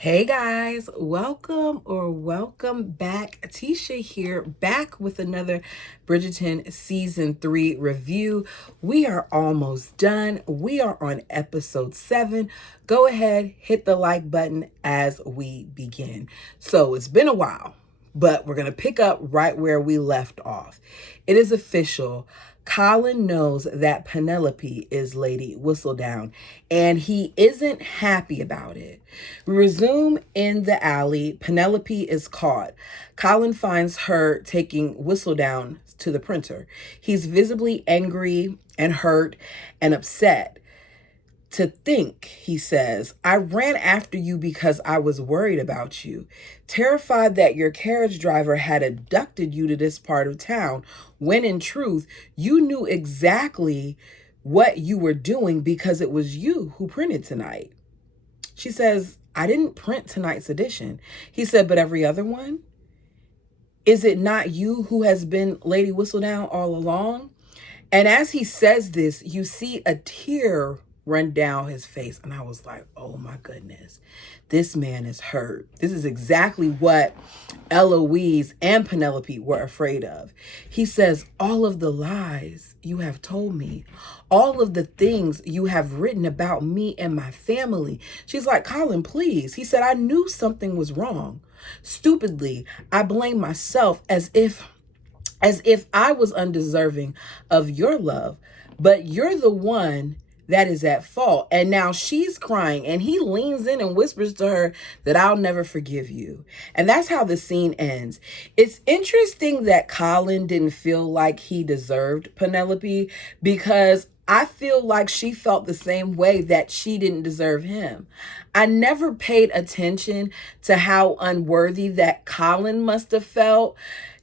Hey guys, welcome back. Tisha here, back with another Bridgerton season 3 review. We are almost done. We are on episode 7. Go ahead, hit the like button as we begin. So it's been a while, but we're going to pick up right where we left off. It is official. Colin knows that Penelope is Lady Whistledown, and he isn't happy about it. We resume in the alley. Penelope is caught. Colin finds her taking Whistledown to the printer. He's visibly angry and hurt and upset. To think, he says, I ran after you because I was worried about you, terrified that your carriage driver had abducted you to this part of town, when in truth, you knew exactly what you were doing because it was you who printed tonight. She says, I didn't print tonight's edition. He said, but every other one? Is it not you who has been Lady Whistledown all along? And as he says this, you see a tear run down his face. And I was like, oh my goodness, this man is hurt. This is exactly what Eloise and Penelope were afraid of. He says, all of the lies you have told me, all of the things you have written about me and my family. She's like, Colin, please. He said, I knew something was wrong. Stupidly, I blame myself as if I was undeserving of your love, but you're the one that is at fault. And now she's crying, and he leans in and whispers to her that I'll never forgive you. And that's how the scene ends. It's interesting that Colin didn't feel like he deserved Penelope, because I feel like she felt the same way, that she didn't deserve him. I never paid attention to how unworthy that Colin must have felt,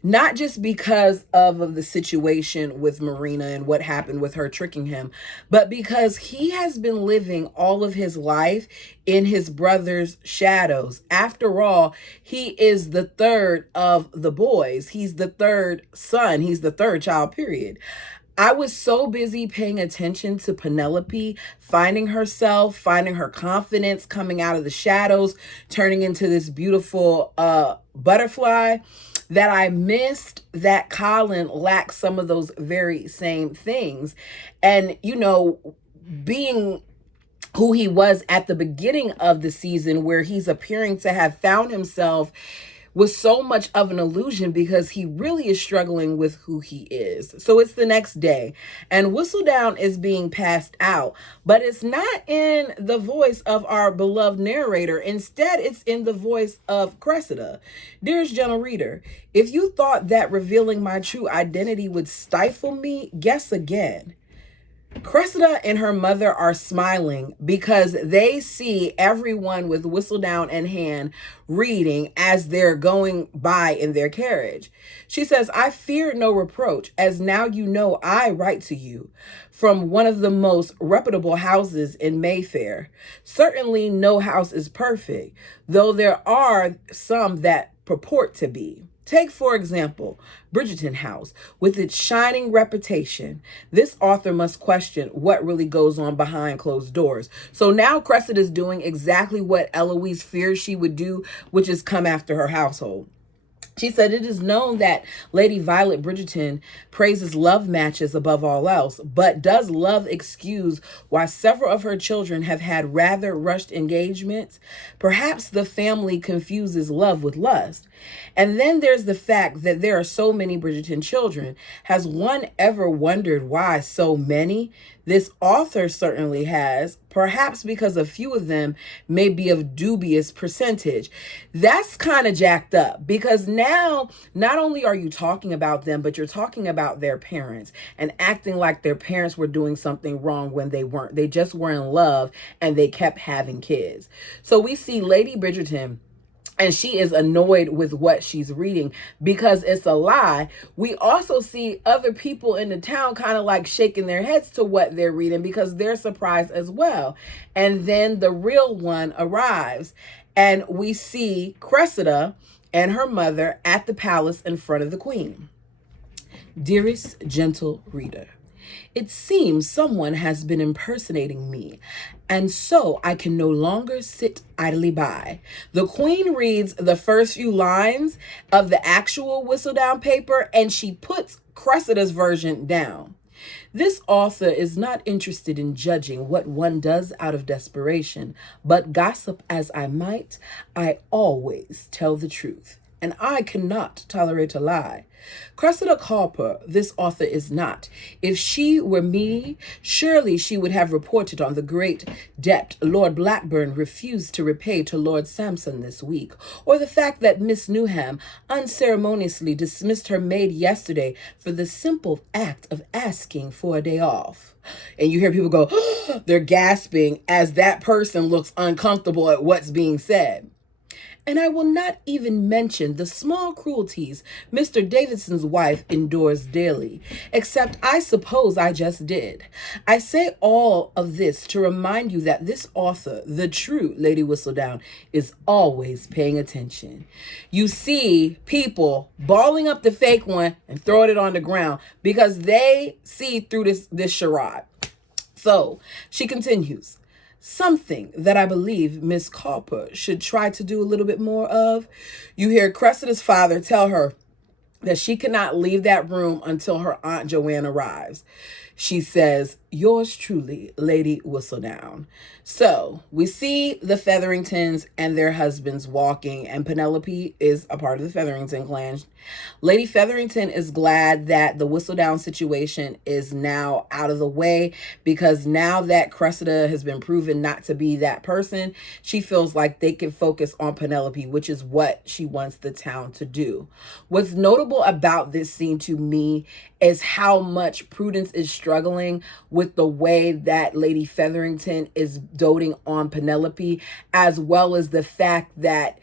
not just because of the situation with Marina and what happened with her tricking him, but because he has been living all of his life in his brother's shadows. After all, he is the third of the boys. He's the third son. He's the third child, period. I was so busy paying attention to Penelope, finding herself, finding her confidence, coming out of the shadows, turning into this beautiful butterfly, that I missed that Colin lacked some of those very same things. And, being who he was at the beginning of the season, where he's appearing to have found himself, was so much of an illusion, because he really is struggling with who he is. So it's the next day, and Whistledown is being passed out, but it's not in the voice of our beloved narrator. Instead, it's in the voice of Cressida. Dearest gentle reader, if you thought that revealing my true identity would stifle me, guess again. Cressida and her mother are smiling because they see everyone with Whistledown in hand reading as they're going by in their carriage. She says, I fear no reproach, as now you know I write to you from one of the most reputable houses in Mayfair. Certainly no house is perfect, though there are some that purport to be. Take, for example, Bridgerton House. With its shining reputation, this author must question what really goes on behind closed doors. So now Cressida is doing exactly what Eloise feared she would do, which is come after her household. She said, it is known that Lady Violet Bridgerton praises love matches above all else, but does love excuse why several of her children have had rather rushed engagements? Perhaps the family confuses love with lust. And then there's the fact that there are so many Bridgerton children. Has one ever wondered why so many? This author certainly has, perhaps because a few of them may be of dubious percentage. That's kind of jacked up, because now not only are you talking about them, but you're talking about their parents and acting like their parents were doing something wrong when they weren't. They just were in love and they kept having kids. So we see Lady Bridgerton, and she is annoyed with what she's reading because it's a lie. We also see other people in the town kind of like shaking their heads to what they're reading because they're surprised as well. And then the real one arrives, and we see Cressida and her mother at the palace in front of the queen. Dearest gentle reader, it seems someone has been impersonating me, and so I can no longer sit idly by. The queen reads the first few lines of the actual Whistledown paper, and she puts Cressida's version down. This author is not interested in judging what one does out of desperation, but gossip as I might, I always tell the truth, and I cannot tolerate a lie. Cressida Culper, this author is not. If she were me, surely she would have reported on the great debt Lord Blackburn refused to repay to Lord Sampson this week, or the fact that Miss Newham unceremoniously dismissed her maid yesterday for the simple act of asking for a day off. And you hear people go, they're gasping as that person looks uncomfortable at what's being said. And I will not even mention the small cruelties Mr. Davidson's wife endures daily, except I suppose I just did. I say all of this to remind you that this author, the true Lady Whistledown, is always paying attention. You see people balling up the fake one and throwing it on the ground because they see through this charade. So she continues. Something that I believe Miss Culper should try to do a little bit more of. You hear Cressida's father tell her that she cannot leave that room until her Aunt Joanne arrives. She says, yours truly, Lady Whistledown. So we see the Featheringtons and their husbands walking, and Penelope is a part of the Featherington clan. Lady Featherington is glad that the Whistledown situation is now out of the way, because now that Cressida has been proven not to be that person, she feels like they can focus on Penelope, which is what she wants the town to do. What's notable about this scene to me is how much Prudence is struggling with the way that Lady Featherington is doting on Penelope, as well as the fact that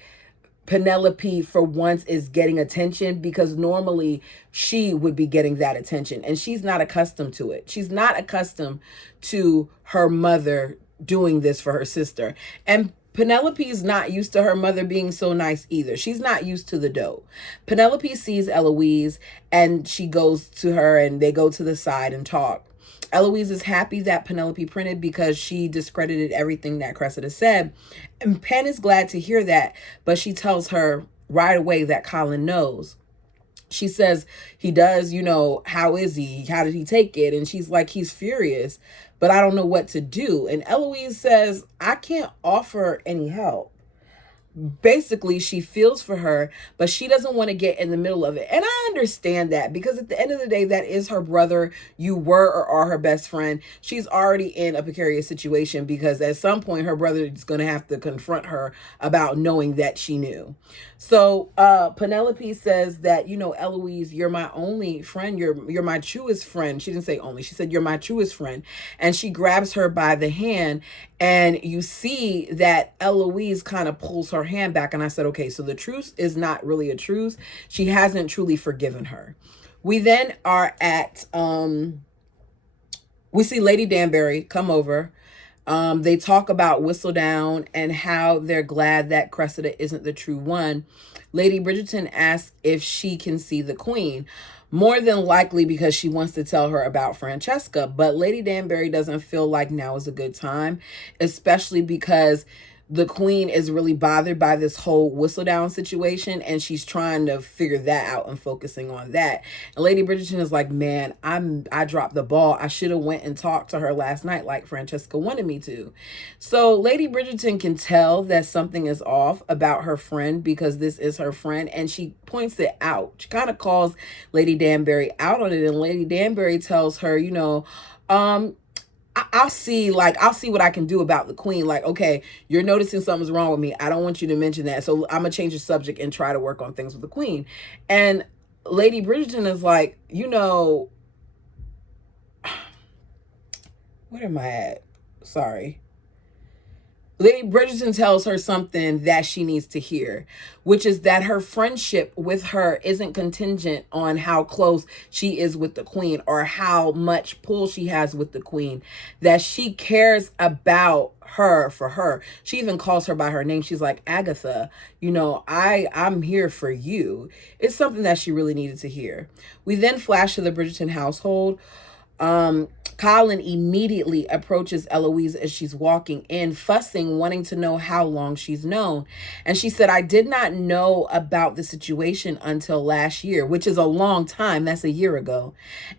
Penelope for once is getting attention, because normally she would be getting that attention and she's not accustomed to it. She's not accustomed to her mother doing this for her sister. And Penelope's not used to her mother being so nice either. She's not used to the dote. Penelope sees Eloise and she goes to her and they go to the side and talk. Eloise is happy that Penelope printed because she discredited everything that Cressida said. And Pen is glad to hear that, but she tells her right away that Colin knows. She says, he does, how is he? How did he take it? And she's like, he's furious, but I don't know what to do. And Eloise says, I can't offer any help. Basically, she feels for her, but she doesn't want to get in the middle of it. And I understand that, because at the end of the day, that is her brother. You were or are her best friend. She's already in a precarious situation because at some point her brother is going to have to confront her about knowing that she knew. So Penelope says that, Eloise, you're my only friend. You're my truest friend. She didn't say only. She said, you're my truest friend. And she grabs her by the hand, and you see that Eloise kind of pulls her hand back. And I said, okay, so the truce is not really a truce. She hasn't truly forgiven her. We then are at, we see Lady Danbury come over. They talk about Whistledown and how they're glad that Cressida isn't the true one. Lady Bridgerton asks if she can see the queen, more than likely because she wants to tell her about Francesca. But Lady Danbury doesn't feel like now is a good time, especially because the queen is really bothered by this whole Whistledown situation, and she's trying to figure that out and focusing on that. And Lady Bridgerton is like, man, I dropped the ball. I should have went and talked to her last night like Francesca wanted me to. So Lady Bridgerton can tell that something is off about her friend, because this is her friend, and she points it out. She kind of calls Lady Danbury out on it, and Lady Danbury tells her, I'll see what I can do about the queen. Like, okay, you're noticing something's wrong with me. I don't want you to mention that. So I'm going to change the subject and try to work on things with the queen. And Lady Bridgerton is like, where am I at? Sorry. Lady Bridgerton tells her something that she needs to hear, which is that her friendship with her isn't contingent on how close she is with the queen or how much pull she has with the queen, that she cares about her for her. She even calls her by her name. She's like, Agatha, I'm here for you. It's something that she really needed to hear. We then flash to the Bridgerton household. Um, Colin immediately approaches Eloise as she's walking in, fussing, wanting to know how long she's known. And she said, I did not know about the situation until last year, which is a long time. That's a year ago.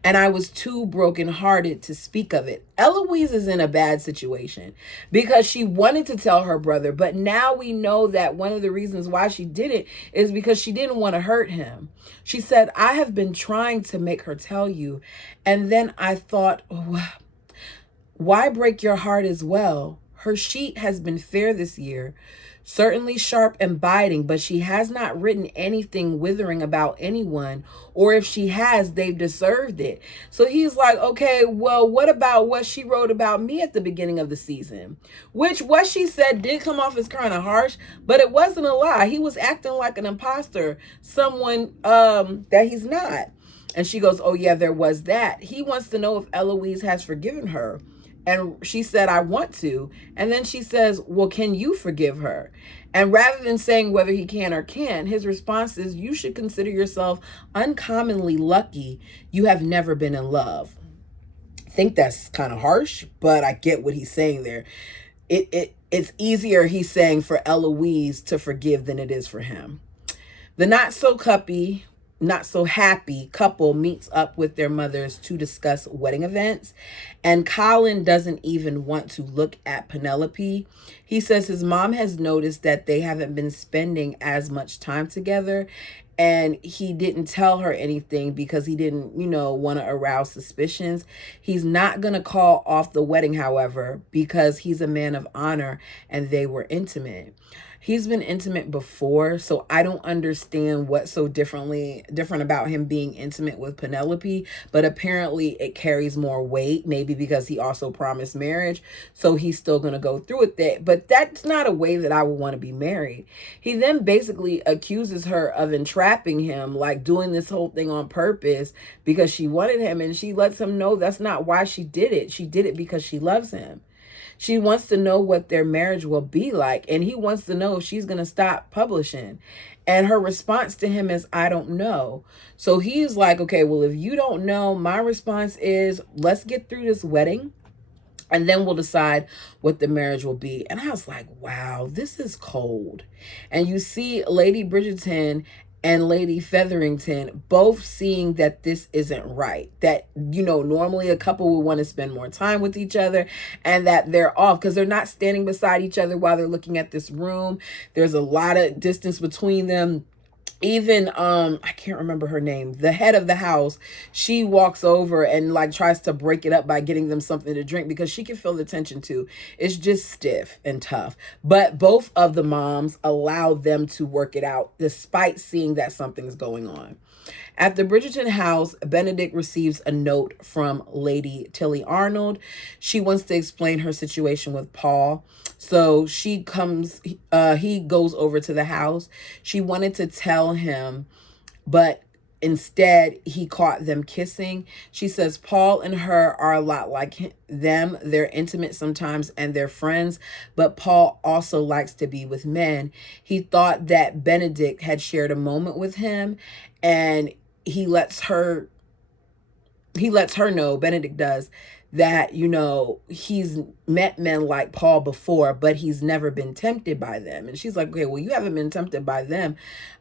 And I was too brokenhearted to speak of it. Eloise is in a bad situation because she wanted to tell her brother, but now we know that one of the reasons why she did it is because she didn't want to hurt him. She said, I have been trying to make her tell you. And then I thought, why break your heart as well? Her sheet has been fair this year, certainly sharp and biting, but she has not written anything withering about anyone, or if she has, they've deserved it. So he's like, okay, well, what about what she wrote about me at the beginning of the season? Which what she said did come off as kind of harsh, but it wasn't a lie. He was acting like an imposter, someone that he's not. And she goes, oh yeah, there was that. He wants to know if Eloise has forgiven her. And she said, I want to. And then she says, well, can you forgive her? And rather than saying whether he can or can't, his response is, you should consider yourself uncommonly lucky you have never been in love. I think that's kind of harsh, but I get what he's saying there. It's easier, he's saying, for Eloise to forgive than it is for him. The not so happy couple meets up with their mothers to discuss wedding events, and Colin doesn't even want to look at Penelope. He says his mom has noticed that they haven't been spending as much time together, and he didn't tell her anything because he didn't, want to arouse suspicions. He's not going to call off the wedding, however, because he's a man of honor and they were intimate. He's been intimate before, so I don't understand what's so different about him being intimate with Penelope, but apparently it carries more weight, maybe because he also promised marriage, so he's still going to go through with it. But that's not a way that I would want to be married. He then basically accuses her of entrapping him, like doing this whole thing on purpose because she wanted him, and she lets him know that's not why she did it. She did it because she loves him. She wants to know what their marriage will be like, and he wants to know if she's going to stop publishing. And her response to him is, I don't know. So he's like, okay, well, if you don't know, my response is, let's get through this wedding, and then we'll decide what the marriage will be. And I was like, wow, this is cold. And you see Lady Bridgerton and Lady Featherington both seeing that this isn't right. That, normally a couple would want to spend more time with each other, and that they're off because they're not standing beside each other while they're looking at this room. There's a lot of distance between them. Even I can't remember her name, the head of the house, she walks over and like tries to break it up by getting them something to drink because she can feel the tension too. It's just stiff and tough. But both of the moms allow them to work it out despite seeing that something's going on. At the Bridgerton house, Benedict receives a note from Lady Tilly Arnold. She wants to explain her situation with Paul. So he goes over to the house. She wanted to tell him, but instead he caught them kissing. She says Paul and her are a lot like them. They're intimate sometimes and they're friends, but Paul also likes to be with men. He thought that Benedict had shared a moment with him, and he lets her know, Benedict does, that, he's met men like Paul before, but he's never been tempted by them. And she's like, okay, well, you haven't been tempted by them.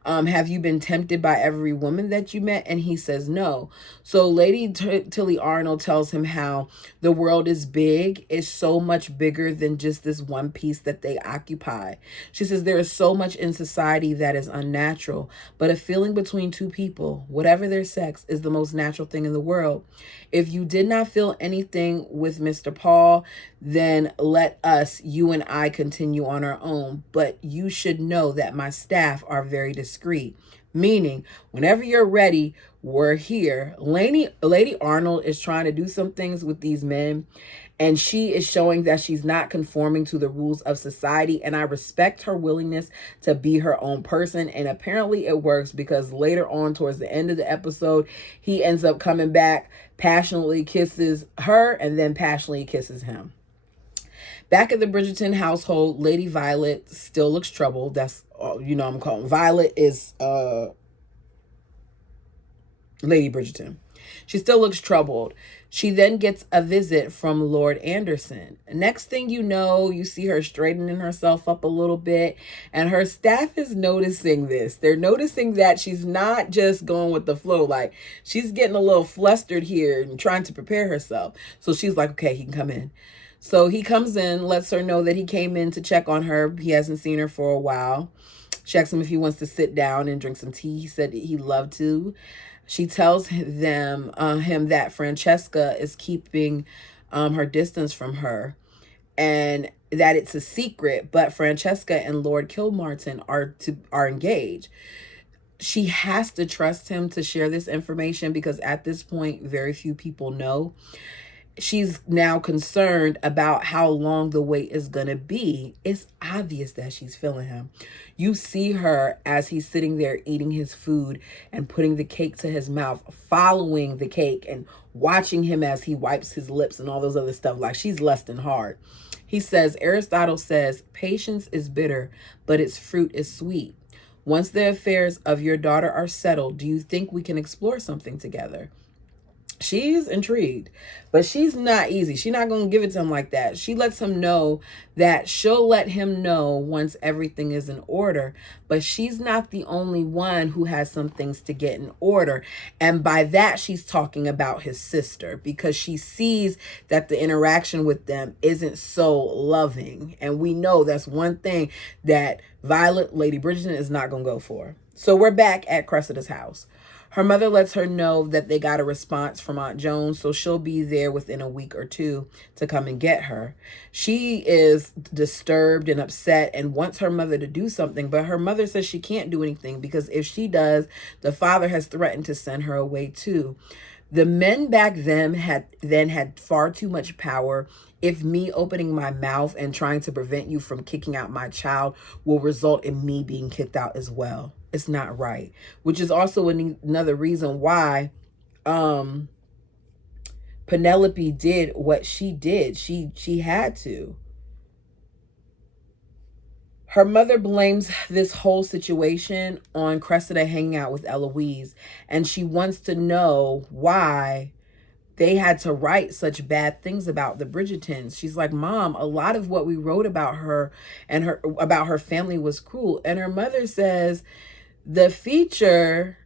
Have you been tempted by every woman that you met? And he says no. So Lady Tilly Arnold tells him how the world is big. It's so much bigger than just this one piece that they occupy. She says there is so much in society that is unnatural, but a feeling between two people, whatever their sex, is the most natural thing in the world. If you did not feel anything with Mr. Paul, then let us, you and I, continue on our own. But you should know that my staff are very discreet. Meaning, whenever you're ready, we're here. Lady Arnold is trying to do some things with these men, and she is showing that she's not conforming to the rules of society. And I respect her willingness to be her own person. And apparently it works, because later on, towards the end of the episode, he ends up coming back, passionately kisses her, and then passionately kisses him. Back at the Bridgerton household, Lady Violet still looks troubled. That's, I'm calling Violet is Lady Bridgerton. She still looks troubled. She then gets a visit from Lord Anderson. Next thing you know, you see her straightening herself up a little bit, and her staff is noticing this. They're noticing that she's not just going with the flow. Like, she's getting a little flustered here and trying to prepare herself. So she's like, okay, he can come in. So he comes in, lets her know that he came in to check on her. He hasn't seen her for a while. She asks him if he wants to sit down and drink some tea. He said he'd love to. She tells him that Francesca is keeping her distance from her and that it's a secret, but Francesca and Lord Kilmartin are engaged. She has to trust him to share this information because at this point, very few people know. She's now concerned about how long the wait is going to be. It's obvious that she's feeling him. You see her as he's sitting there eating his food and putting the cake to his mouth, following the cake and watching him as he wipes his lips and all those other stuff. Like, she's lusting hard. He says, Aristotle says, patience is bitter, but its fruit is sweet. Once the affairs of your daughter are settled, do you think we can explore something together? She's intrigued, but she's not easy. She's not going to give it to him like that. She lets him know that she'll let him know once everything is in order, but she's not the only one who has some things to get in order. And by that, she's talking about his sister because she sees that the interaction with them isn't so loving. And we know that's one thing that Violet, Lady Bridgerton, is not going to go for. So we're back at Cressida's house. Her mother lets her know that they got a response from Aunt Joan, so she'll be there within a week or two to come and get her. She is disturbed and upset and wants her mother to do something, but her mother says she can't do anything because if she does, the father has threatened to send her away too. The men back then had far too much power. If me opening my mouth and trying to prevent you from kicking out my child will result in me being kicked out as well. It's not right, which is also another reason why Penelope did what she did. She had to. Her mother blames this whole situation on Cressida hanging out with Eloise, and she wants to know why they had to write such bad things about the Bridgertons. She's like, Mom, a lot of what we wrote about her and about her family was cruel. And her mother says, the feature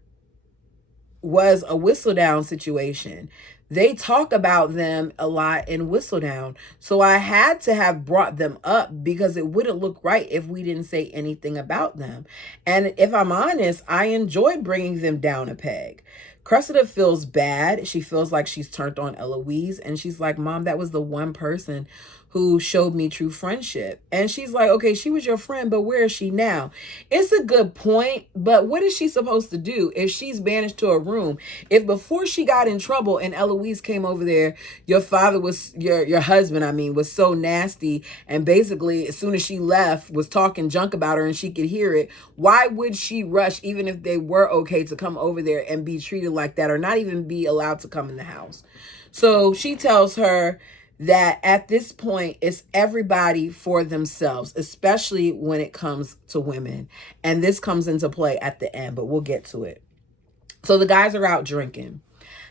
was a Whistledown situation. They talk about them a lot in Whistledown. So I had to have brought them up because it wouldn't look right if we didn't say anything about them. And if I'm honest, I enjoyed bringing them down a peg. Cressida feels bad. She feels like she's turned on Eloise. And she's like, Mom, that was the one person who showed me true friendship. And she's like, okay, she was your friend, but where is she now? It's a good point, but what is she supposed to do if she's banished to a room? If before she got in trouble and Eloise came over there, your father was, your husband, I mean, was so nasty and basically as soon as she left was talking junk about her and she could hear it, why would she rush even if they were okay to come over there and be treated like that or not even be allowed to come in the house? So she tells her that at this point, it's everybody for themselves, especially when it comes to women. And this comes into play at the end, but we'll get to it. So the guys are out drinking.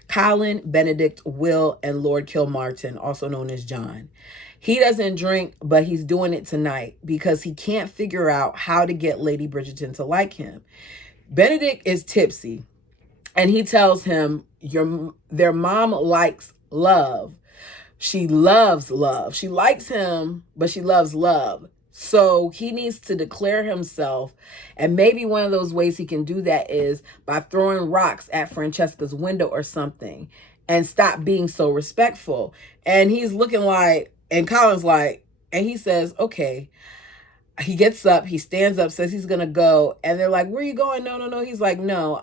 Colin, Benedict, Will, and Lord Kilmartin, also known as John. He doesn't drink, but he's doing it tonight because he can't figure out how to get Lady Bridgerton to like him. Benedict is tipsy, and he tells him, their mom likes love. She loves love. She likes him, but she loves love. So he needs to declare himself. And maybe one of those ways he can do that is by throwing rocks at Francesca's window or something and stop being so respectful. And he's looking like, and Colin's like, and he says, okay. He gets up, he stands up, says he's going to go. And they're like, where are you going? No. He's like, no,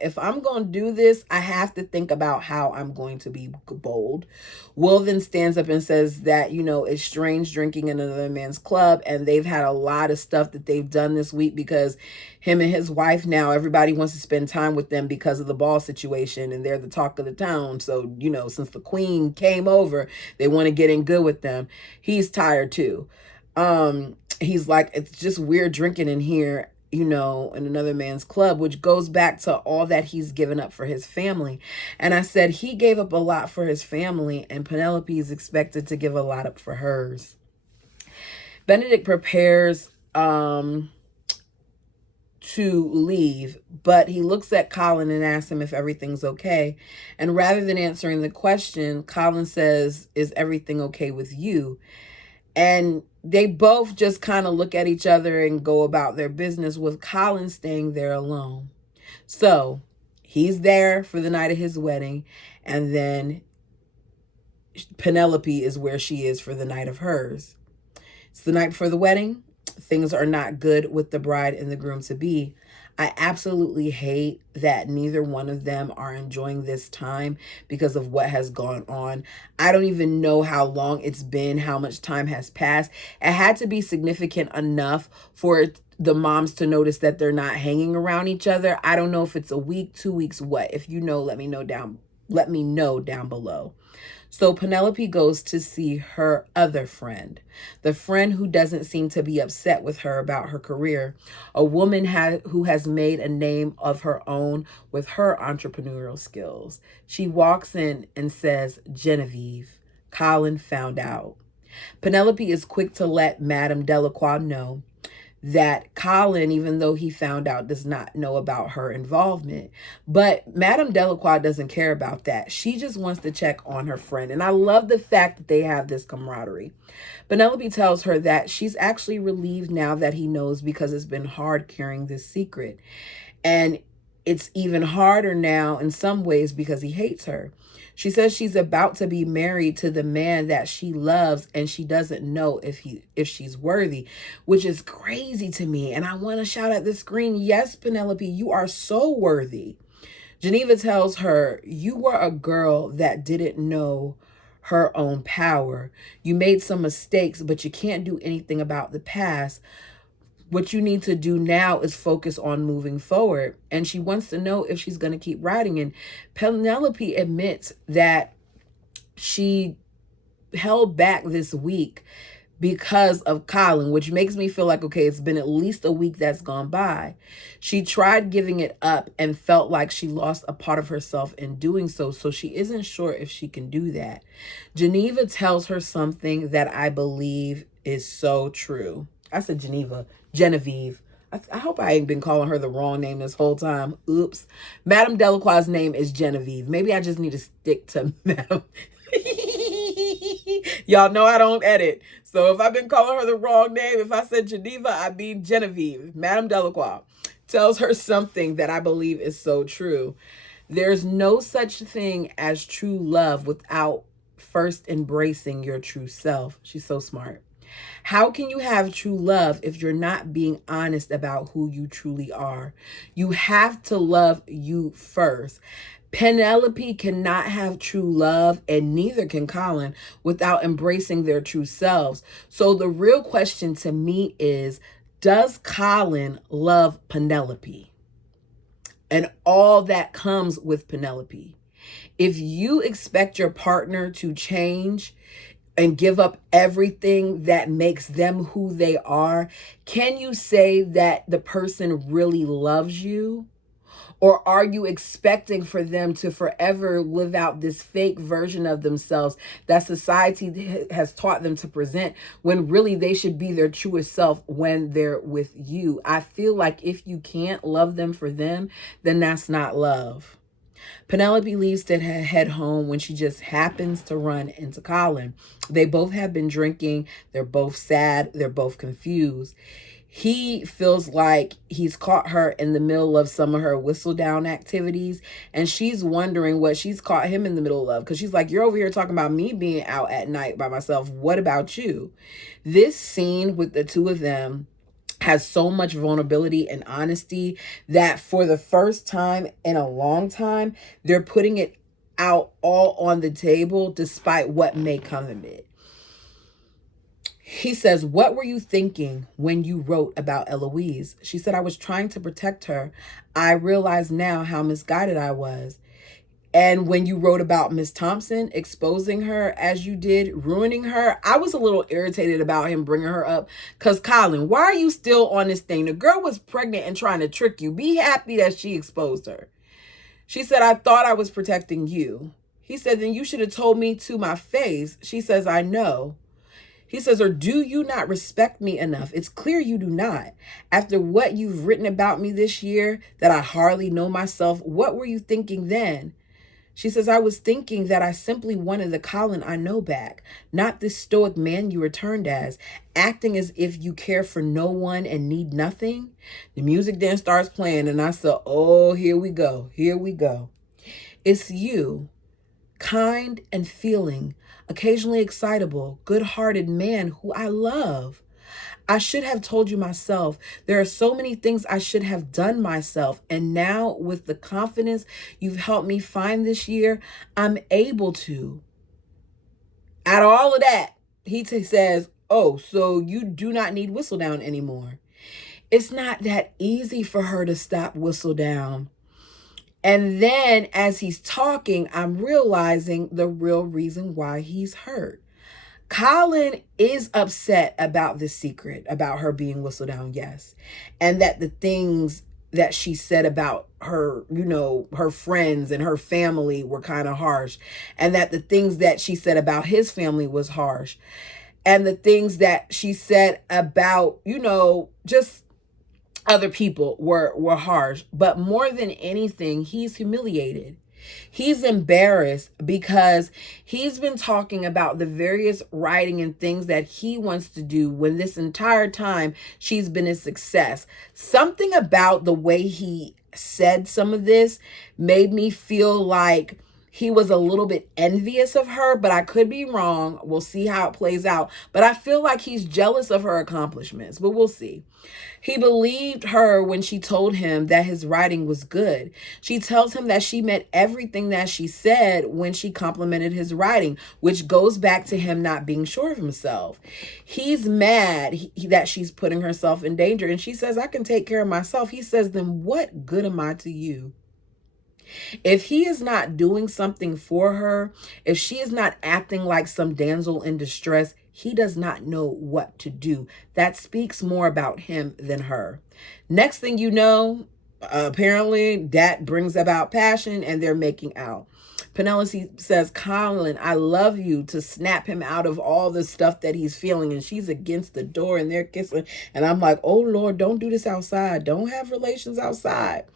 if I'm going to do this, I have to think about how I'm going to be bold. Will then stands up and says that, it's strange drinking in another man's club. And they've had a lot of stuff that they've done this week because him and his wife now, everybody wants to spend time with them because of the ball situation. And they're the talk of the town. So, since the queen came over, they want to get in good with them. He's tired too. He's like, it's just weird drinking in here. in another man's club, which goes back to all that he's given up for his family. And I said he gave up a lot for his family, and Penelope is expected to give a lot up for hers. Benedict prepares to leave, but he looks at Colin and asks him if everything's okay. And rather than answering the question, Colin says, "Is everything okay with you?" And they both just kind of look at each other and go about their business, with Colin staying there alone. So he's there for the night of his wedding, and then Penelope is where she is for the night of hers. It's the night before the wedding. Things are not good with the bride and the groom to be. I absolutely hate that neither one of them are enjoying this time because of what has gone on. I don't even know how long it's been, how much time has passed. It had to be significant enough for the moms to notice that they're not hanging around each other. I don't know if it's a week, 2 weeks, what. If you know, let me know down below. So Penelope goes to see her other friend, the friend who doesn't seem to be upset with her about her career, a woman who has made a name of her own with her entrepreneurial skills. She walks in and says, "Genevieve, Colin found out." Penelope is quick to let Madame Delacroix know that Colin, even though he found out, does not know about her involvement. But Madame Delacroix doesn't care about that. She just wants to check on her friend. And I love the fact that they have this camaraderie. Penelope tells her that she's actually relieved now that he knows, because it's been hard carrying this secret. And it's even harder now in some ways because he hates her. She says she's about to be married to the man that she loves, and she doesn't know if she's worthy, which is crazy to me. And I want to shout at the screen, yes, Penelope, you are so worthy. Geneva tells her, "You were a girl that didn't know her own power. You made some mistakes, but you can't do anything about the past. What you need to do now is focus on moving forward." And she wants to know if she's going to keep writing. And Penelope admits that she held back this week because of Colin, which makes me feel like, okay, it's been at least a week that's gone by. She tried giving it up and felt like she lost a part of herself in doing so. So she isn't sure if she can do that. Geneva tells her something that I believe is so true. I said Genevieve. I hope I ain't been calling her the wrong name this whole time. Oops. Madame Delacroix's name is Genevieve. Maybe I just need to stick to Madame. Y'all know I don't edit. So if I've been calling her the wrong name, if I said Geneva, I mean Genevieve. Madame Delacroix tells her something that I believe is so true. There's no such thing as true love without first embracing your true self. She's so smart. How can you have true love if you're not being honest about who you truly are? You have to love you first. Penelope cannot have true love, and neither can Colin, without embracing their true selves. So the real question to me is, does Colin love Penelope? And all that comes with Penelope. If you expect your partner to change and give up everything that makes them who they are, can you say that the person really loves you? Or are you expecting for them to forever live out this fake version of themselves that society has taught them to present, when really they should be their truest self when they're with you? I feel like if you can't love them for them, then that's not love. Penelope leaves to head home when she just happens to run into Colin. They both have been drinking. They're both sad. They're both confused. He feels like he's caught her in the middle of some of her whistle down activities, and she's wondering what she's caught him in the middle of, because she's like, "You're over here talking about me being out at night by myself. What about you?" This scene with the two of them has so much vulnerability and honesty that for the first time in a long time, they're putting it out all on the table despite what may come of it. He says, "What were you thinking when you wrote about Eloise?" She said, "I was trying to protect her. I realize now how misguided I was." And when you wrote about Miss Thompson, exposing her as you did, ruining her, I was a little irritated about him bringing her up. Because, Colin, why are you still on this thing? The girl was pregnant and trying to trick you. Be happy that she exposed her. She said, I thought I was protecting you. He said, then you should have told me to my face. She says, I know. He says, or do you not respect me enough? It's clear you do not. After what you've written about me this year, that I hardly know myself, what were you thinking then? She says, I was thinking that I simply wanted the Colin I know back, not this stoic man you returned as, acting as if you care for no one and need nothing. The music then starts playing, and I said, oh, here we go. Here we go. It's you, kind and feeling, occasionally excitable, good-hearted man who I love. I should have told you myself. There are so many things I should have done myself. And now with the confidence you've helped me find this year, I'm able to. Out of all of that, he says, oh, so you do not need Whistledown anymore. It's not that easy for her to stop Whistledown. And then as he's talking, I'm realizing the real reason why he's hurt. Colin is upset about this secret, about her being Whistledown, yes. And that the things that she said about her, her friends and her family were kind of harsh. And that the things that she said about his family was harsh. And the things that she said about, just other people were harsh. But more than anything, he's humiliated. He's embarrassed because he's been talking about the various writing and things that he wants to do when this entire time she's been a success. Something about the way he said some of this made me feel like he was a little bit envious of her, but I could be wrong. We'll see how it plays out. But I feel like he's jealous of her accomplishments, but we'll see. He believed her when she told him that his writing was good. She tells him that she meant everything that she said when she complimented his writing, which goes back to him not being sure of himself. He's mad that she's putting herself in danger, and she says, I can take care of myself. He says, then what good am I to you? If he is not doing something for her, if she is not acting like some damsel in distress, he does not know what to do. That speaks more about him than her. Next thing you know, apparently that brings about passion and they're making out. Penelope says, Colin, I love you, to snap him out of all the stuff that he's feeling. And she's against the door and they're kissing. And I'm like, oh, Lord, don't do this outside. Don't have relations outside.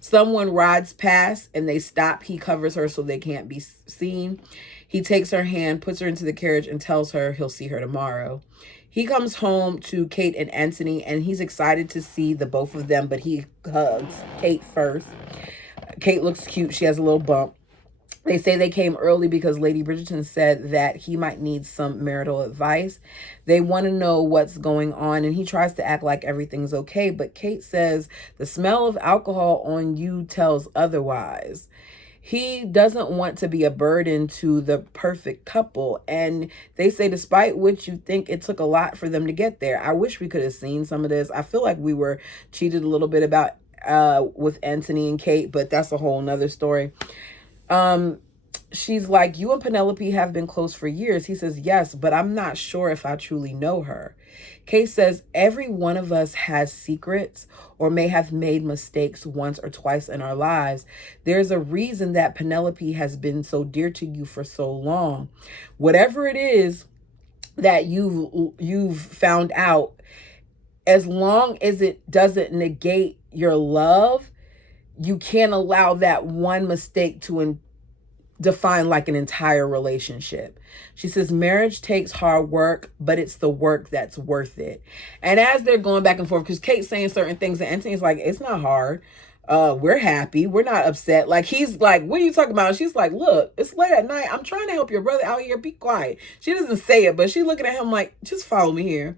Someone rides past and they stop. He covers her so they can't be seen. He takes her hand, puts her into the carriage and tells her he'll see her tomorrow. He comes home to Kate and Anthony and he's excited to see the both of them, but he hugs Kate first. Kate looks cute. She has a little bump. They say they came early because Lady Bridgerton said that he might need some marital advice. They want to know what's going on, and he tries to act like everything's okay. But Kate says the smell of alcohol on you tells otherwise. He doesn't want to be a burden to the perfect couple. And they say, despite which you think it took a lot for them to get there. I wish we could have seen some of this. I feel like we were cheated a little bit about with Anthony and Kate, but that's a whole nother story. She's like, you and Penelope have been close for years. He says, yes, but I'm not sure if I truly know her. Kate says, every one of us has secrets or may have made mistakes once or twice in our lives. There's a reason that Penelope has been so dear to you for so long. Whatever it is that you've found out, as long as it doesn't negate your love, you can't allow that one mistake to define like an entire relationship. She says, marriage takes hard work, but it's the work that's worth it. And as they're going back and forth, because Kate's saying certain things and Anthony's like, it's not hard. We're happy. We're not upset. Like, he's like, what are you talking about? And she's like, look, it's late at night. I'm trying to help your brother out here. Be quiet. She doesn't say it, but she's looking at him like, just follow me here.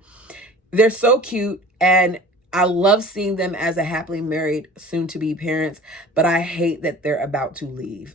They're so cute. And I love seeing them as a happily married, soon-to-be parents, but I hate that they're about to leave.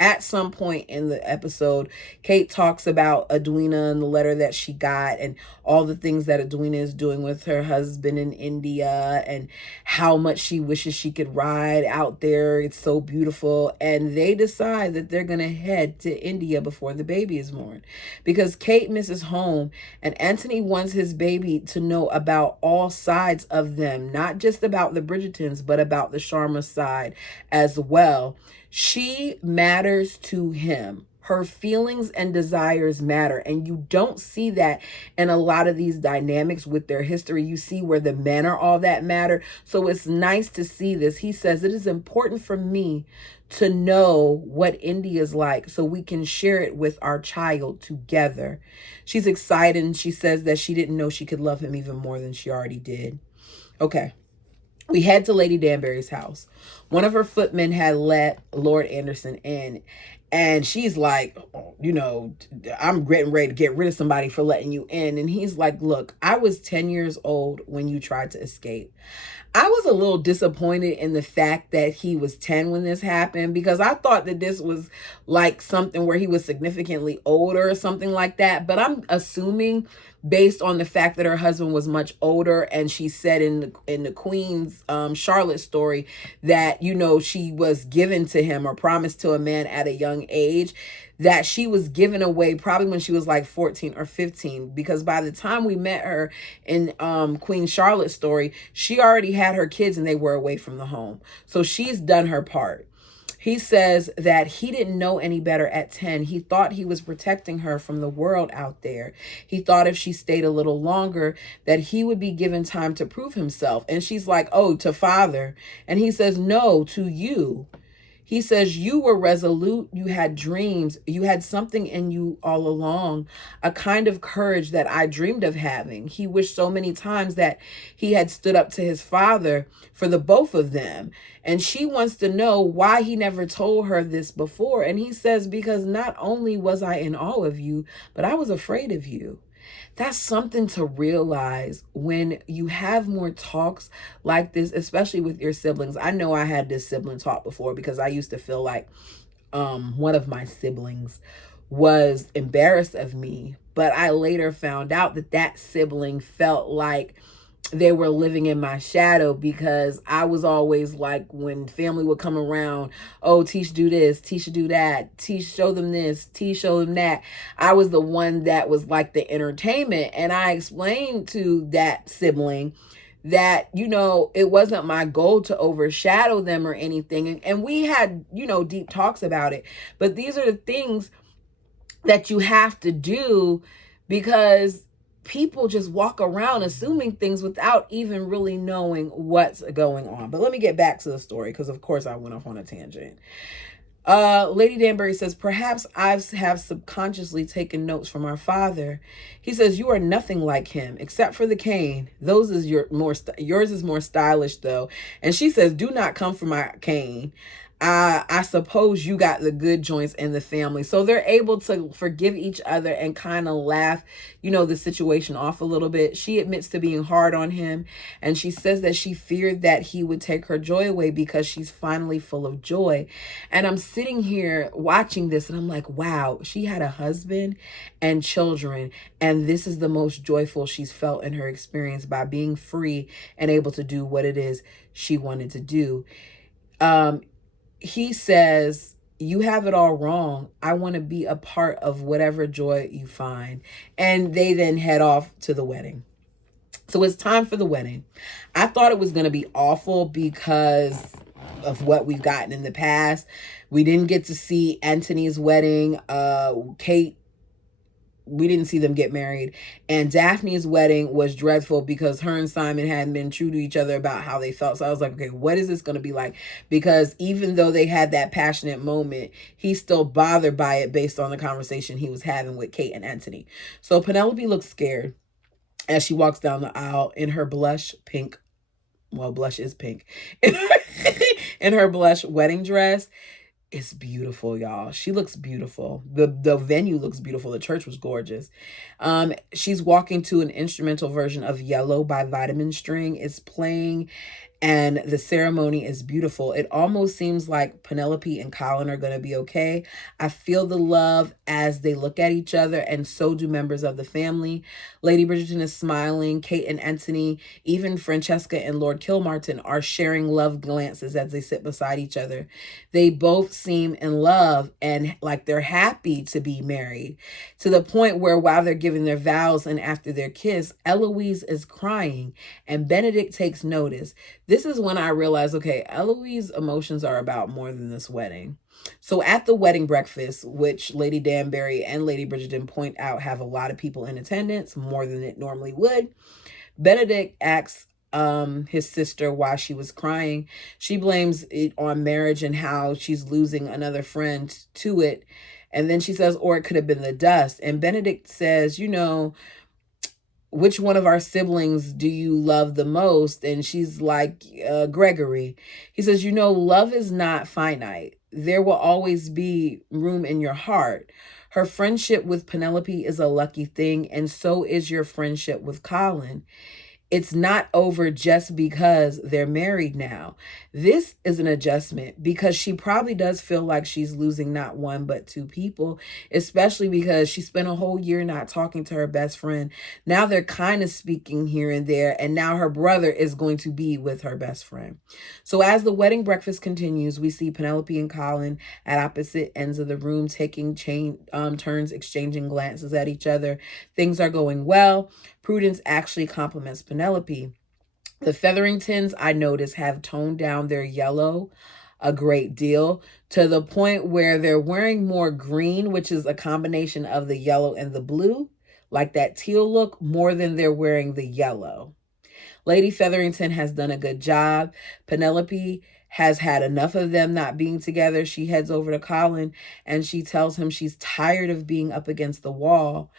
at some point in the episode, Kate talks about Edwina and the letter that she got and all the things that Edwina is doing with her husband in India and how much she wishes she could ride out there. It's so beautiful. And they decide that they're going to head to India before the baby is born because Kate misses home and Anthony wants his baby to know about all sides of them, not just about the Bridgertons, but about the Sharma side as well. She matters to him. Her feelings and desires matter. And you don't see that in a lot of these dynamics with their history. You see where the men are all that matter. So it's nice to see this. He says, it is important for me to know what India's like so we can share it with our child together. She's excited and she says that she didn't know she could love him even more than she already did. Okay. We head to Lady Danbury's house. One of her footmen had let Lord Anderson in. And she's like, oh, you know, I'm getting ready to get rid of somebody for letting you in. And he's like, look, I was 10 years old when you tried to escape. I was a little disappointed in the fact that he was 10 when this happened because I thought that this was like something where he was significantly older or something like that. But I'm assuming based on the fact that her husband was much older and she said in the Queen's Charlotte story that, you know, she was given to him or promised to a man at a young age, that she was given away probably when she was like 14 or 15, because by the time we met her in Queen Charlotte's story, she already had her kids and they were away from the home. So she's done her part. He says that he didn't know any better at 10. He thought he was protecting her from the world out there. He thought if she stayed a little longer that he would be given time to prove himself. And she's like, oh, to father. And he says, no, to you. He says, you were resolute, you had dreams, you had something in you all along, a kind of courage that I dreamed of having. He wished so many times that he had stood up to his father for the both of them. And she wants to know why he never told her this before. And he says, because not only was I in awe of you, but I was afraid of you. That's something to realize when you have more talks like this, especially with your siblings. I know I had this sibling talk before because I used to feel like one of my siblings was embarrassed of me. But I later found out that that sibling felt like they were living in my shadow because I was always like, when family would come around, oh, Tish do this, Tisha do that, Tish show them this, Tish show them that. I was the one that was like the entertainment. And I explained to that sibling that, you know, it wasn't my goal to overshadow them or anything. And we had, you know, deep talks about it. But these are the things that you have to do because people just walk around assuming things without even really knowing what's going on. But let me get back to the story because, of course, I went off on a tangent. Lady Danbury says, perhaps I have subconsciously taken notes from our father. He says, you are nothing like him except for the cane. Yours is more stylish, though. And she says, do not come for my cane. I suppose you got the good joints in the family. So they're able to forgive each other and kind of laugh, you know, the situation off a little bit. She admits to being hard on him. And she says that she feared that he would take her joy away because she's finally full of joy. And I'm sitting here watching this and I'm like, wow, she had a husband and children. And this is the most joyful she's felt in her experience by being free and able to do what it is she wanted to do. He says, you have it all wrong. I want to be a part of whatever joy you find. And they then head off to the wedding. So it's time for the wedding. I thought it was going to be awful because of what we've gotten in the past. We didn't get to see Anthony's wedding. Kate, we didn't see them get married. And Daphne's wedding was dreadful because her and Simon hadn't been true to each other about how they felt. So I was like, okay, what is this going to be like? Because even though they had that passionate moment, he's still bothered by it based on the conversation he was having with Kate and Anthony. So Penelope looks scared as she walks down the aisle in her blush pink. Well, blush is pink. In her blush wedding dress. It's beautiful, y'all. She looks beautiful. The venue looks beautiful. The church was gorgeous. She's walking to an instrumental version of Yellow by Vitamin String. It's playing. and the ceremony is beautiful. It almost seems like Penelope and Colin are going to be okay. I feel the love as they look at each other, and so do members of the family. Lady Bridgerton is smiling. Kate and Anthony, even Francesca and Lord Kilmartin are sharing love glances as they sit beside each other. They both seem in love and like they're happy to be married, to the point where while they're giving their vows and after their kiss, Eloise is crying and Benedict takes notice. This is when I realized, okay, Eloise's emotions are about more than this wedding. So at the wedding breakfast, which Lady Danbury and Lady Bridgerton point out have a lot of people in attendance, more than it normally would, Benedict asks his sister why she was crying. She blames it on marriage and how she's losing another friend to it. And then she says, or it could have been the dust. And Benedict says, which one of our siblings do you love the most? And she's like, Gregory. He says, love is not finite. There will always be room in your heart. Her friendship with Penelope is a lucky thing, and so is your friendship with Colin. It's not over just because they're married now. This is an adjustment because she probably does feel like she's losing not one, but two people, especially because she spent a whole year not talking to her best friend. Now they're kind of speaking here and there, and now her brother is going to be with her best friend. So as the wedding breakfast continues, we see Penelope and Colin at opposite ends of the room taking turns exchanging glances at each other. Things are going well. Prudence actually compliments Penelope. The Featheringtons, I notice, have toned down their yellow a great deal to the point where they're wearing more green, which is a combination of the yellow and the blue, like that teal look, more than they're wearing the yellow. Lady Featherington has done a good job. Penelope has had enough of them not being together. She heads over to Colin and she tells him she's tired of being up against the wall.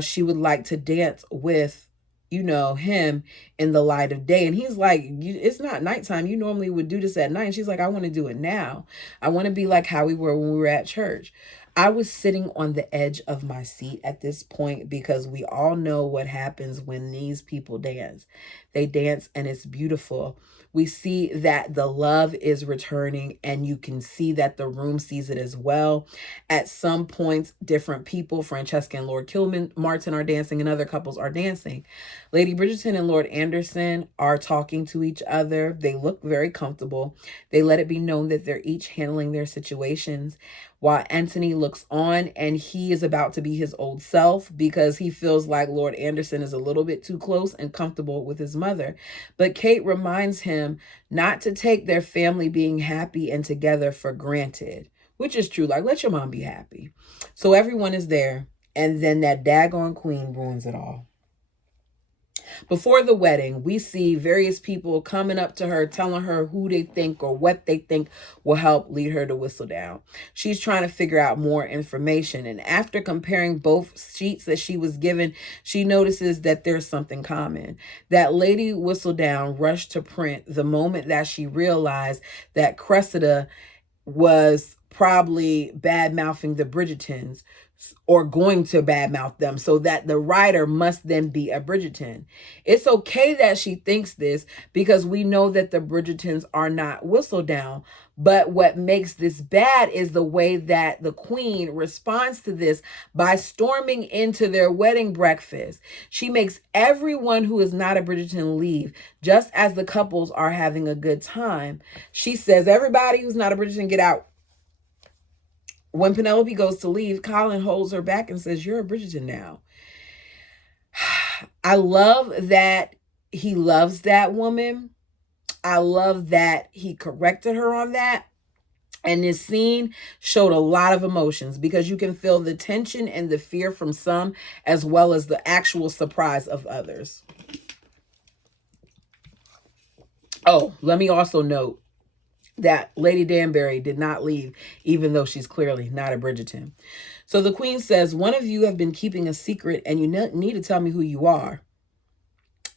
She would like to dance with, him in the light of day. And he's like, it's not nighttime. You normally would do this at night. And she's like, I want to do it now. I want to be like how we were when we were at church. I was sitting on the edge of my seat at this point because we all know what happens when these people dance. They dance and it's beautiful. We see that the love is returning and you can see that the room sees it as well. At some points, different people, Francesca and Lord Kilmartin are dancing and other couples are dancing. Lady Bridgerton and Lord Anderson are talking to each other. They look very comfortable. They let it be known that they're each handling their situations, while Anthony looks on and he is about to be his old self because he feels like Lord Anderson is a little bit too close and comfortable with his mother. But Kate reminds him not to take their family being happy and together for granted, which is true. Like, let your mom be happy. So everyone is there. And then that daggone queen ruins it all. Before the wedding, we see various people coming up to her, telling her who they think or what they think will help lead her to Whistledown. She's trying to figure out more information. And after comparing both sheets that she was given, she notices that there's something common. That Lady Whistledown rushed to print the moment that she realized that Cressida was probably bad-mouthing the Bridgertons or going to badmouth them, so that the writer must then be a Bridgerton. It's okay that she thinks this because we know that the Bridgertons are not Whistledown. But what makes this bad is the way that the queen responds to this by storming into their wedding breakfast. She makes everyone who is not a Bridgerton leave, just as the couples are having a good time. She says, everybody who's not a Bridgerton, get out. When Penelope goes to leave, Colin holds her back and says, you're a Bridgerton now. I love that he loves that woman. I love that he corrected her on that. And this scene showed a lot of emotions because you can feel the tension and the fear from some, as well as the actual surprise of others. Oh, let me also note that Lady Danbury did not leave, even though she's clearly not a Bridgerton. So the queen says, one of you have been keeping a secret and you need to tell me who you are.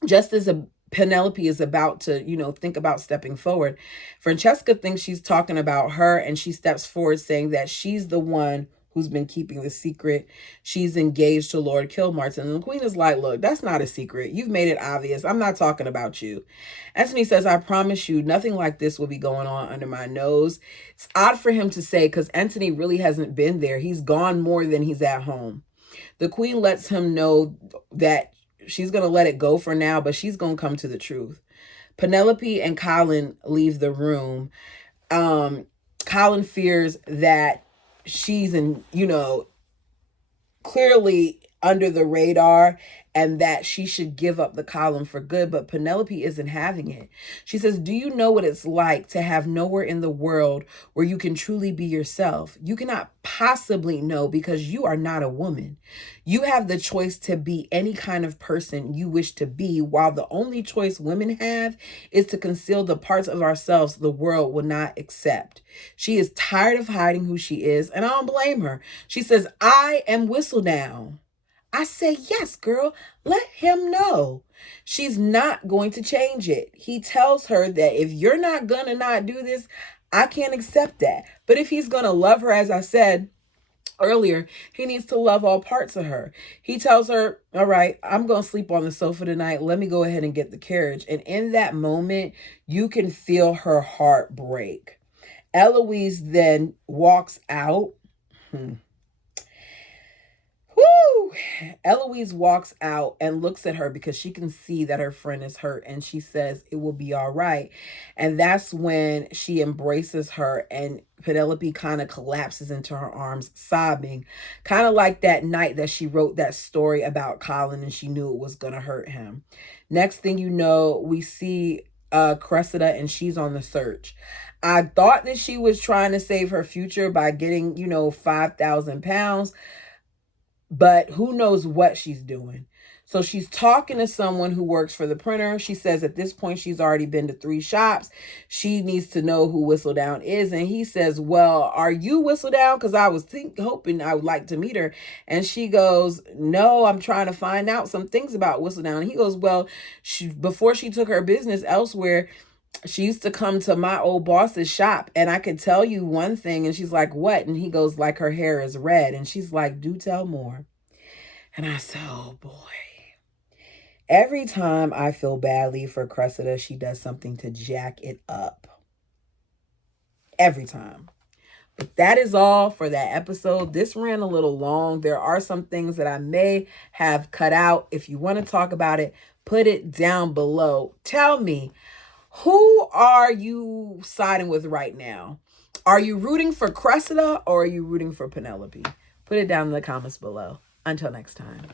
Just as Penelope is about to, think about stepping forward, Francesca thinks she's talking about her and she steps forward saying that she's the one who's been keeping the secret. She's engaged to Lord Kilmartin. And the queen is like, look, that's not a secret. You've made it obvious. I'm not talking about you. Anthony says, I promise you, nothing like this will be going on under my nose. It's odd for him to say because Anthony really hasn't been there. He's gone more than he's at home. The queen lets him know that she's going to let it go for now, but she's going to come to the truth. Penelope and Colin leave the room. Colin fears that she's clearly under the radar and that she should give up the column for good, but Penelope isn't having it. She says, do you know what it's like to have nowhere in the world where you can truly be yourself? You cannot possibly know because you are not a woman. You have the choice to be any kind of person you wish to be, while the only choice women have is to conceal the parts of ourselves the world will not accept. She is tired of hiding who she is, and I don't blame her. She says, I am Whistledown. I say, yes, girl, let him know. She's not going to change it. He tells her that if you're not going to not do this, I can't accept that. But if he's going to love her, as I said earlier, he needs to love all parts of her. He tells her, all right, I'm going to sleep on the sofa tonight. Let me go ahead and get the carriage. And in that moment, you can feel her heart break. Eloise then walks out. Woo! Eloise walks out and looks at her because she can see that her friend is hurt, and she says it will be all right. And that's when she embraces her, and Penelope kind of collapses into her arms, sobbing, kind of like that night that she wrote that story about Colin and she knew it was going to hurt him. Next thing you know, we see Cressida, and she's on the search. I thought that she was trying to save her future by getting, 5,000 pounds. But who knows what she's doing. So she's talking to someone who works for the printer. She says at this point, she's already been to 3 shops. She needs to know who Whistledown is. And he says, well, are you Whistledown? Because I was hoping I would like to meet her. And she goes, no, I'm trying to find out some things about Whistledown. And he goes, well, before she took her business elsewhere, she used to come to my old boss's shop, and I could tell you one thing. And she's like, what? And he goes, like, her hair is red. And she's like, do tell more. And I said, oh boy. Every time I feel badly for Cressida, she does something to jack it up. Every time. But that is all for that episode. This ran a little long. There are some things that I may have cut out. If you want to talk about it, put it down below. Tell me, who are you siding with right now? Are you rooting for Cressida or are you rooting for Penelope? Put it down in the comments below. Until next time.